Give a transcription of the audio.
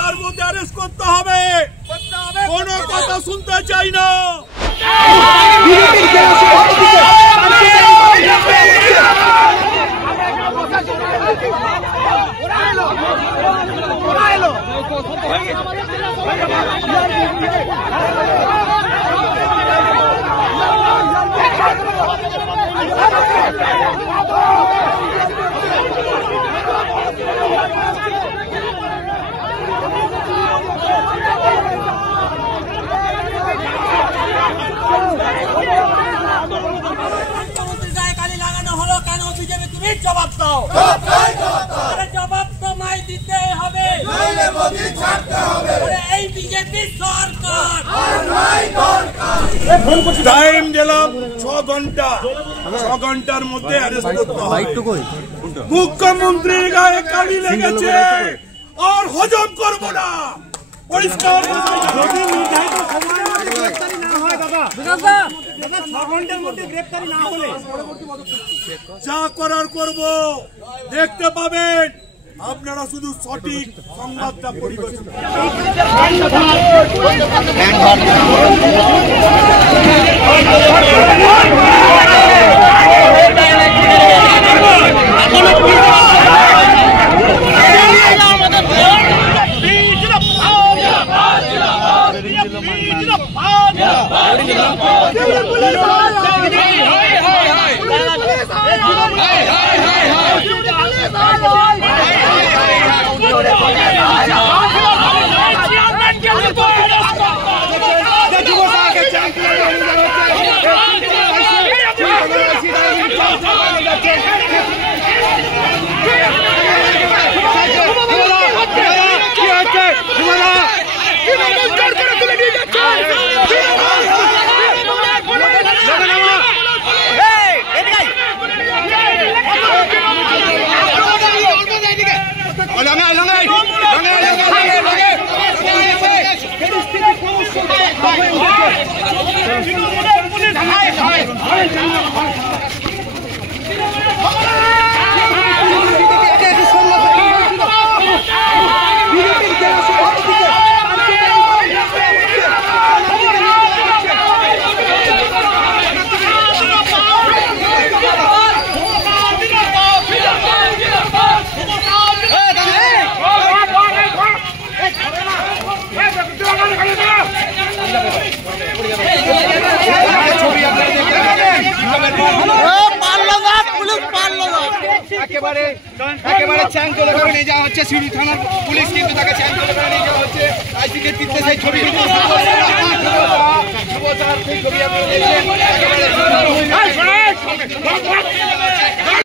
তার মধ্যে অ্যারেস্ট করতে হবে, কোনো কথা শুনতে চাই না। জবাব দাও, জবাব তোমায় দিতে হবে, এই বিজেপি সরকার। টাইম দিলাম 6 ঘন্টা, 6 ঘন্টার মধ্যে অ্যারেস্ট করতে হবে। মুখ্যমন্ত্রীর গায়ে কালি লেগেছে আর হজম করবো না, পরিষ্কার। যা করার করব, দেখতে পাবেন। আপনারা শুধু সঠিক সংবাদটা পরিবেশন একেবারে চ্যাং করে নিয়ে যাওয়া হচ্ছে সিউড়ি থানার পুলিশ, কিন্তু তাকে চ্যাং করে নিয়ে যাওয়া হচ্ছে। আইসিকে তিনটে সেই ছবি ছবি